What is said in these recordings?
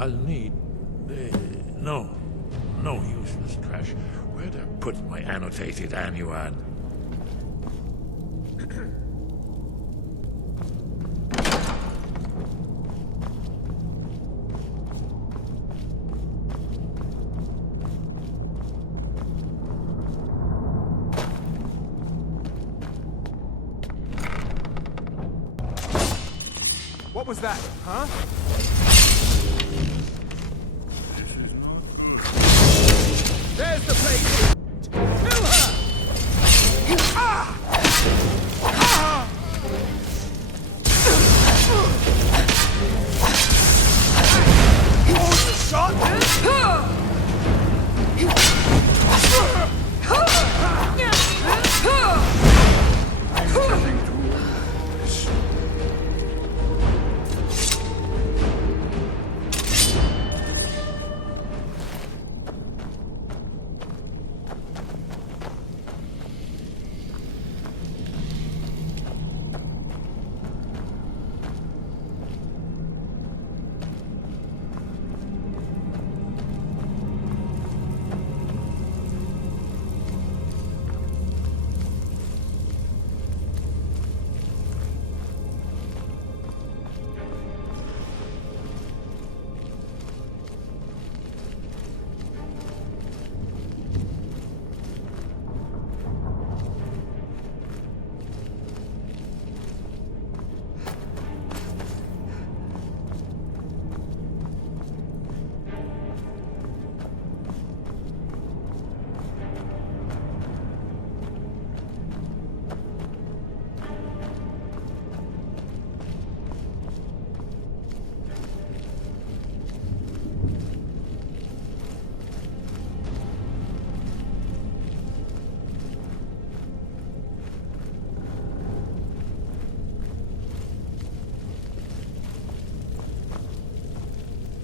I'll need... no. No useless trash. Where'd I put my annotated Annuan? What was that, huh? This is not good. There's the place! Kill her! Ah! Ah! Hold the shot! I'm coming to this.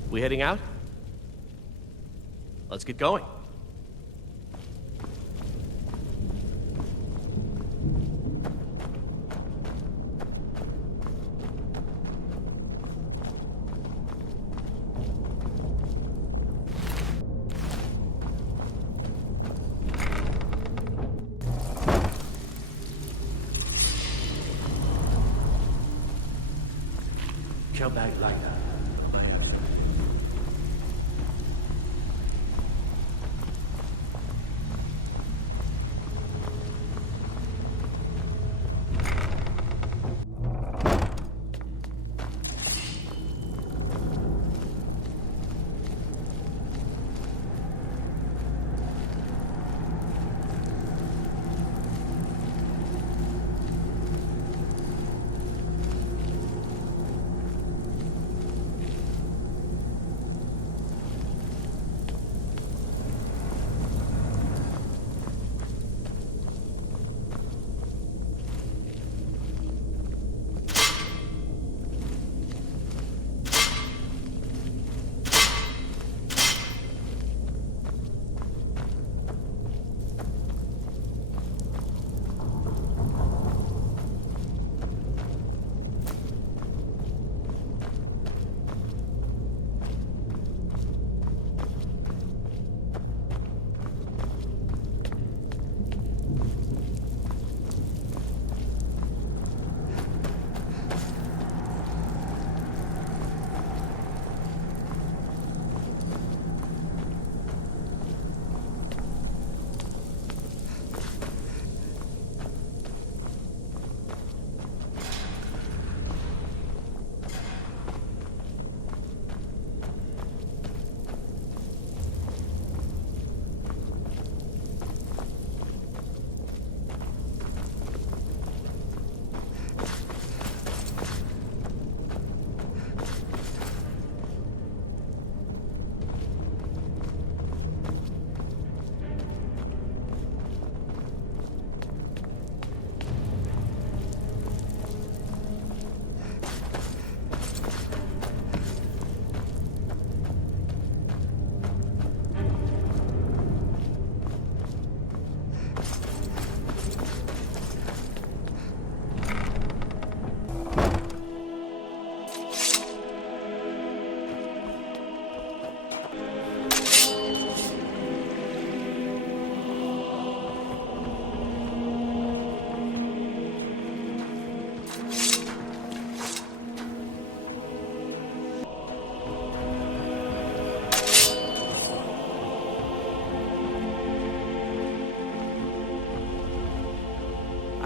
We heading out? Let's get going. Come back like that.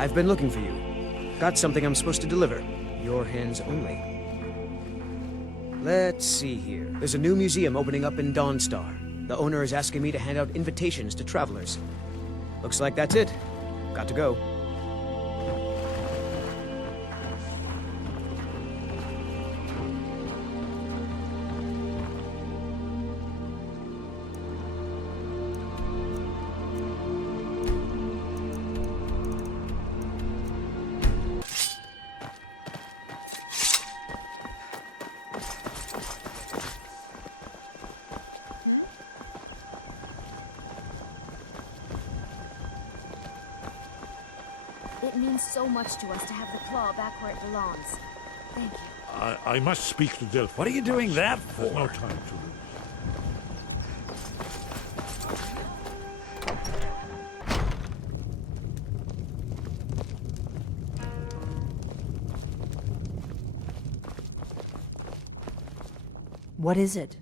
I've been looking for you. Got something I'm supposed to deliver. Your hands only. Let's see here. There's a new museum opening up in Dawnstar. The owner is asking me to hand out invitations to travelers. Looks like that's it. Got to go. It means so much to us to have the claw back where it belongs. Thank you. I must speak to Delphi. What are you doing that for? There's no time to lose. What is it?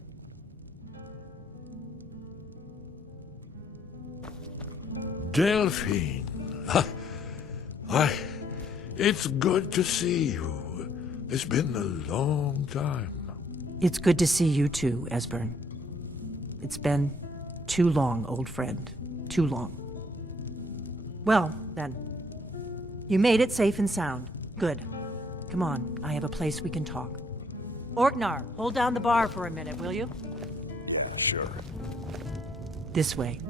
Delphine. Why, it's good to see you. It's been a long time. It's good to see you too, Esbern. It's been too long, old friend. Too long. Well, then. You made it safe and sound. Good. Come on, I have a place we can talk. Orgnar, hold down the bar for a minute, will you? Sure. This way.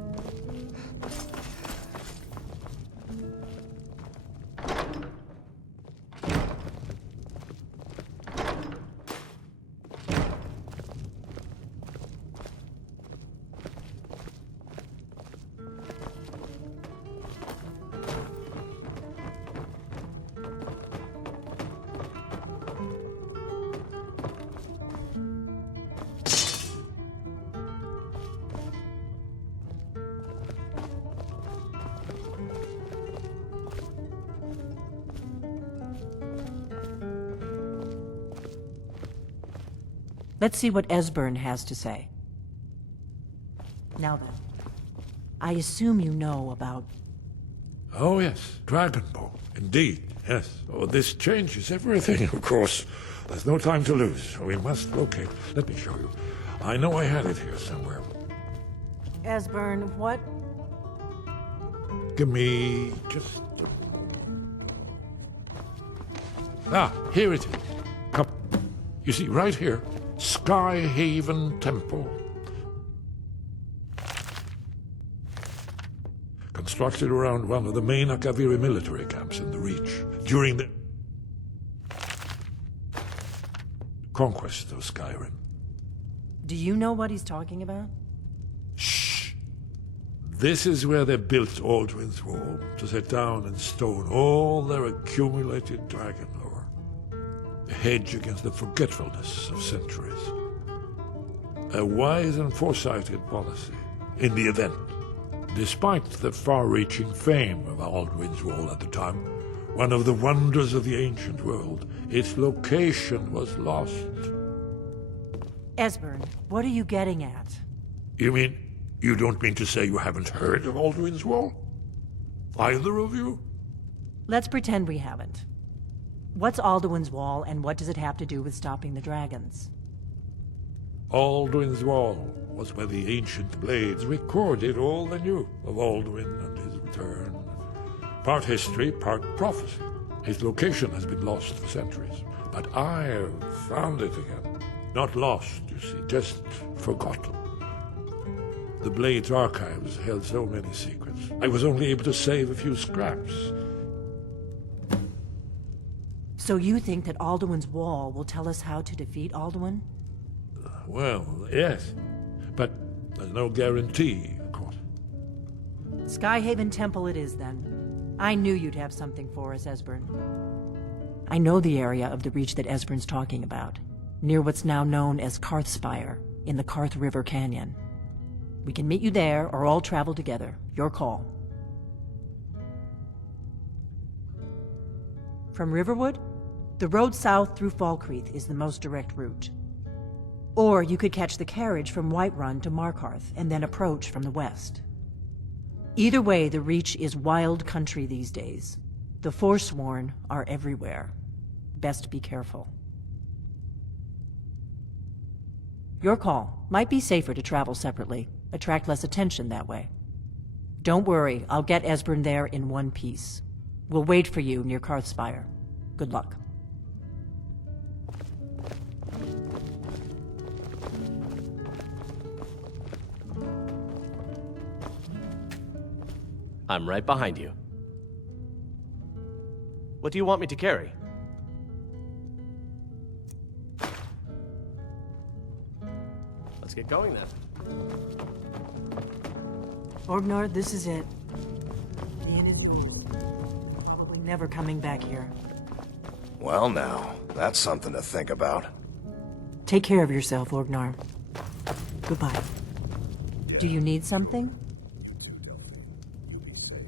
Let's see what Esbern has to say. Now then, I assume you know about... Oh, yes. Dragonbow. Indeed, yes. Oh, this changes everything, of course. There's no time to lose. We must locate. Let me show you. I know I had it here somewhere. Esbern, what? Give me just... Ah, here it is. Come. You see, right here, Skyhaven Temple. Constructed around one of the main Akaviri military camps in the Reach during the conquest of Skyrim. Do you know what he's talking about? Shh! This is where they built Alduin's Wall, to set down in stone all their accumulated dragon lore. A hedge against the forgetfulness of centuries. A wise and foresighted policy in the event. Despite the far-reaching fame of Alduin's Wall at the time, one of the wonders of the ancient world, its location was lost. Esbern, what are you getting at? You mean, you don't mean to say you haven't heard of Alduin's Wall? Either of you? Let's pretend we haven't. What's Alduin's Wall, and what does it have to do with stopping the dragons? Alduin's Wall was where the ancient blades recorded all they knew of Alduin and his return. Part history, part prophecy. His location has been lost for centuries, but I have found it again. Not lost, you see, just forgotten. The Blade's archives held so many secrets. I was only able to save a few scraps. So you think that Alduin's Wall will tell us how to defeat Alduin? Well, yes, but there's no guarantee, of course. Skyhaven Temple it is, then. I knew you'd have something for us, Esbern. I know the area of the Reach that Esbern's talking about, near what's now known as Karthspire, in the Karth River Canyon. We can meet you there, or all travel together. Your call. From Riverwood, the road south through Falkreath is the most direct route. Or you could catch the carriage from Whiterun to Markarth and then approach from the west. Either way, the Reach is wild country these days. The Forsworn are everywhere. Best be careful. Your call. Might be safer to travel separately. Attract less attention that way. Don't worry, I'll get Esbern there in one piece. We'll wait for you near Karthspire. Good luck. I'm right behind you. What do you want me to carry? Let's get going then. Orgnar, this is it. The inn is yours. Probably never coming back here. Well now, that's something to think about. Take care of yourself, Orgnar. Goodbye. Do you need something? You be safe.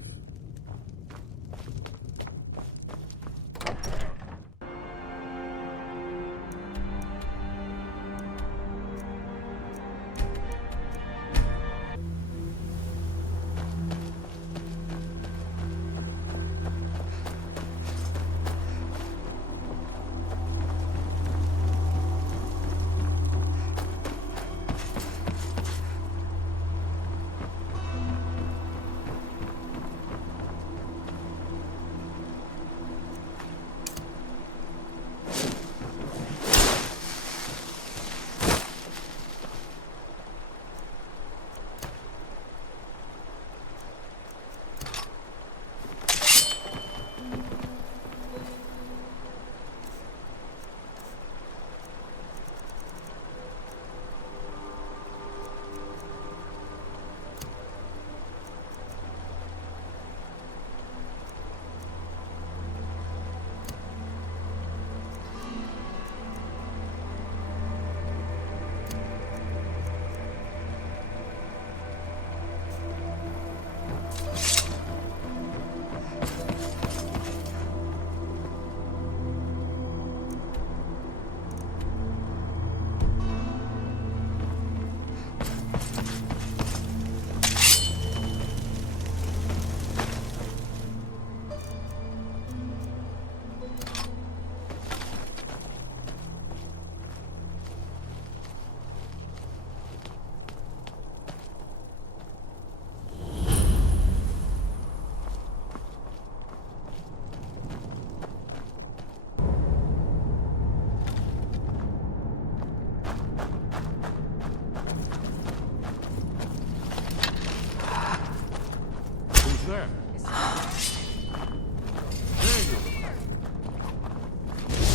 There.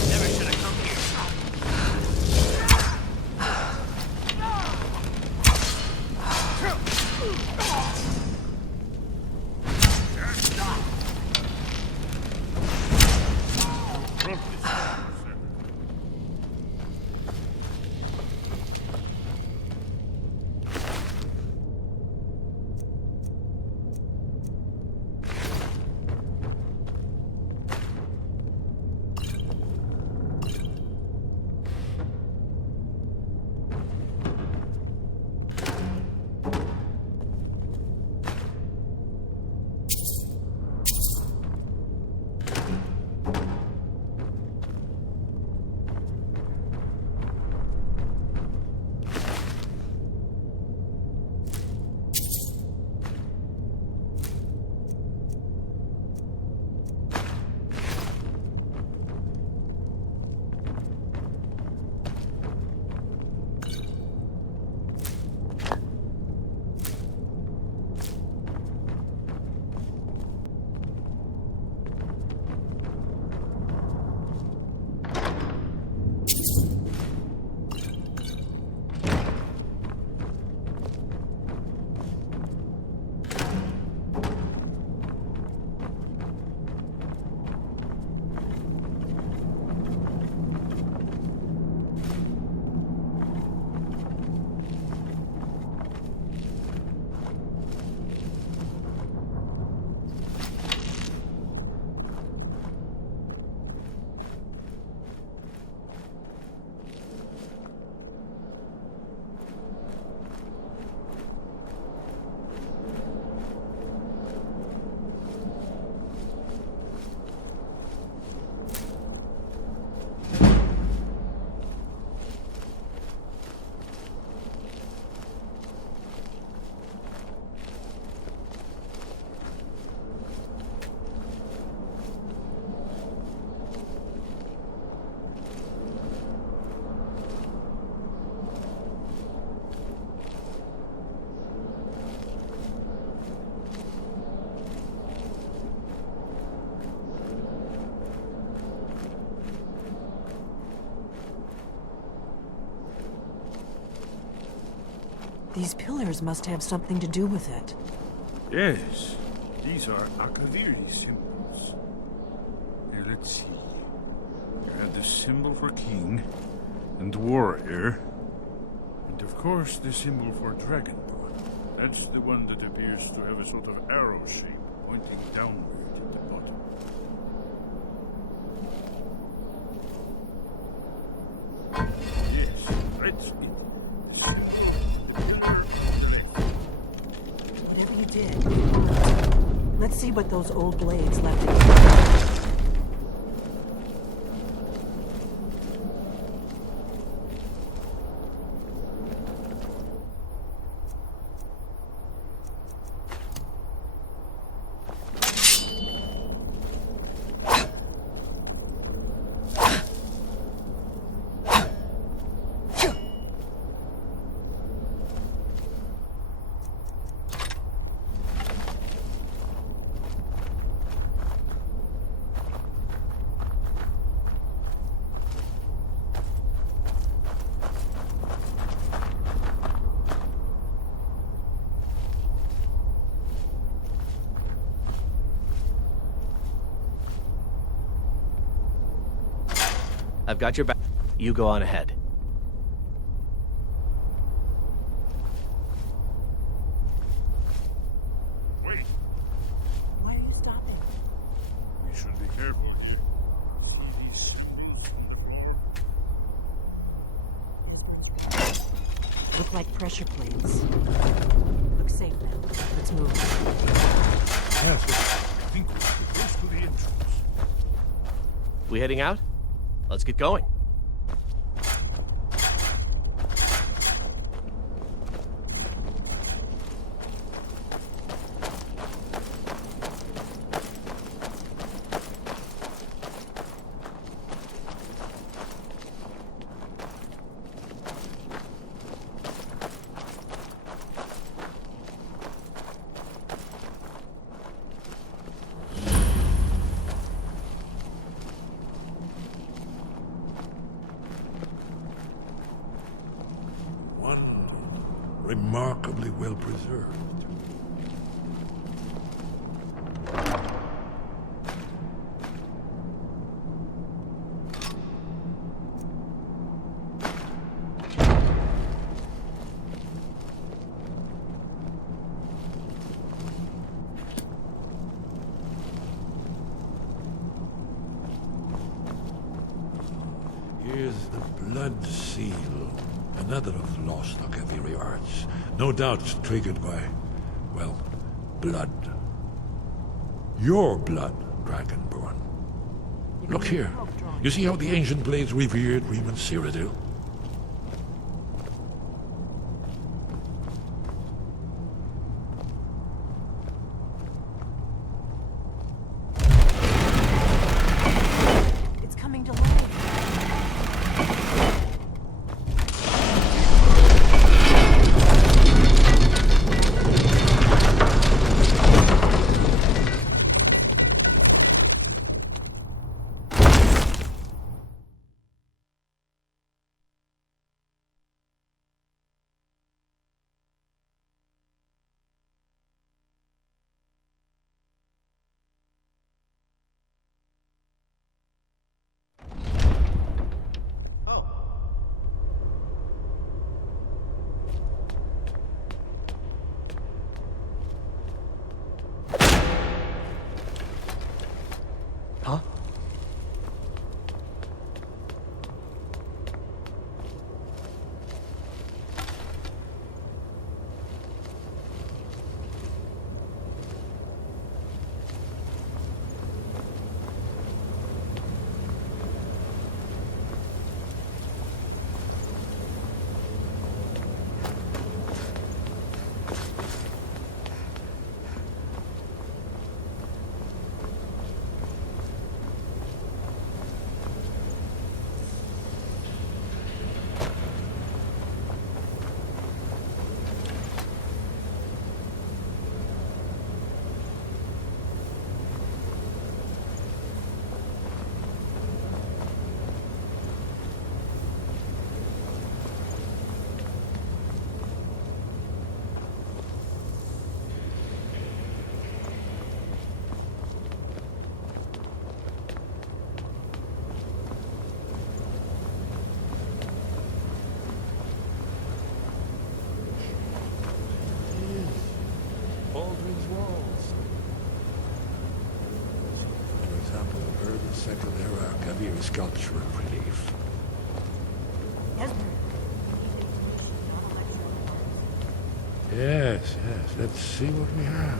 Never should have come here. These pillars must have something to do with it. Yes, these are Akaviri symbols. Here, let's see. You had the symbol for king and warrior, and of course the symbol for dragonborn. That's the one that appears to have a sort of arrow shape pointing downward at the bottom. Yes, that's it. The symbol, the pillar on the left. Whatever you did, let's see what those old blades left in. I've got your back. You go on ahead. Wait, Why are you stopping? we should be careful here. These symbols on the floor. Look like pressure plates. Looks safe now. Let's move. Yes, I think we're close to the entrance. We heading out? Let's get going. remarkably well preserved. Here's the blood seal, another of the lost Akaviri arts. No doubt triggered by, well, blood. Your blood, Dragonborn. Look here. You see how the ancient blades revered Riemann Cyrodiil? It's coming to life. to their Kaviri sculpture of relief. Esbern. Yes, yes. Let's see what we have.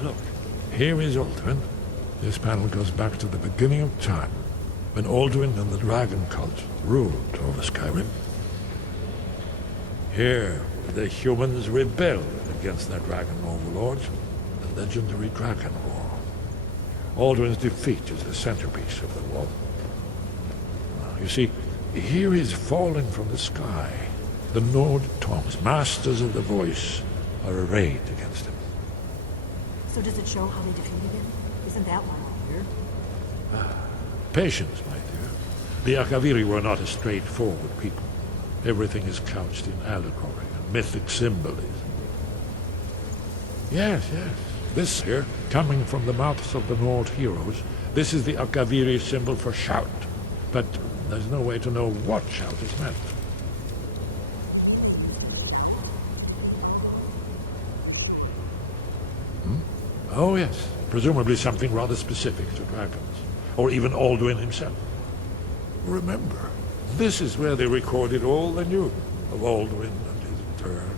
Look, here is Alduin. This panel goes back to the beginning of time, when Alduin and the dragon cult ruled over Skyrim. Here, the humans rebelled against their dragon overlords, the legendary Dragon War. Alduin's defeat is the centerpiece of the war. You see, here is falling from the sky. The Nord Tongs, masters of the voice, are arrayed against him. So does it show how they defeated him? Isn't that why we're here? Patience, my dear. The Akaviri were not a straightforward people. Everything is couched in allegory and mythic symbolism. Yes, yes. This here, coming from the mouths of the Nord heroes, this is the Akaviri symbol for shout. But there's no way to know what shout is meant. Oh, yes. Presumably something rather specific to dragons. Or even Alduin himself. Remember, this is where they recorded all they knew of Alduin and his turn.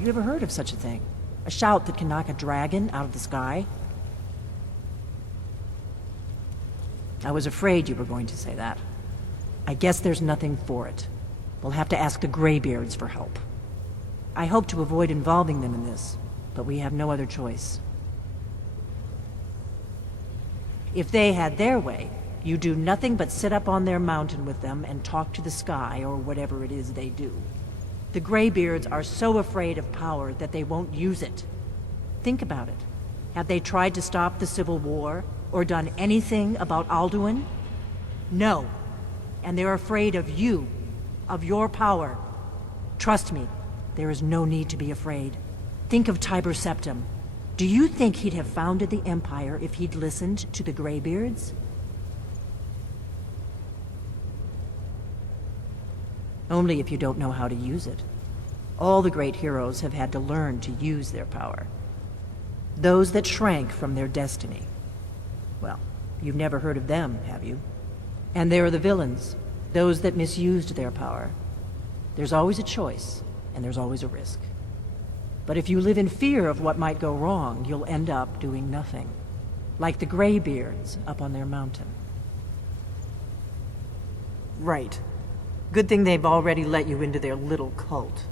You ever heard of such a thing? A shout that can knock a dragon out of the sky? I was afraid you were going to say that. I guess there's nothing for it. We'll have to ask the Greybeards for help. I hope to avoid involving them in this, but we have no other choice. If they had their way, you do nothing but sit up on their mountain with them and talk to the sky or whatever it is they do. The Greybeards are so afraid of power that they won't use it. Think about it. Have they tried to stop the Civil War or done anything about Alduin? No. And they're afraid of you, of your power. Trust me, there is no need to be afraid. Think of Tiber Septim. Do you think he'd have founded the Empire if he'd listened to the Greybeards? Only if you don't know how to use it. All the great heroes have had to learn to use their power. Those that shrank from their destiny. Well, you've never heard of them, have you? And there are the villains, those that misused their power. There's always a choice, and there's always a risk. But if you live in fear of what might go wrong, you'll end up doing nothing. Like the Greybeards up on their mountain. Right. Good thing they've already let you into their little cult.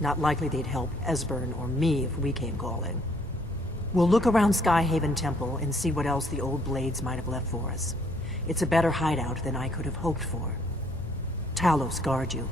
Not likely they'd help Esbern or me if we came calling. We'll look around Skyhaven Temple and see what else the old Blades might have left for us. It's a better hideout than I could have hoped for. Talos guard you.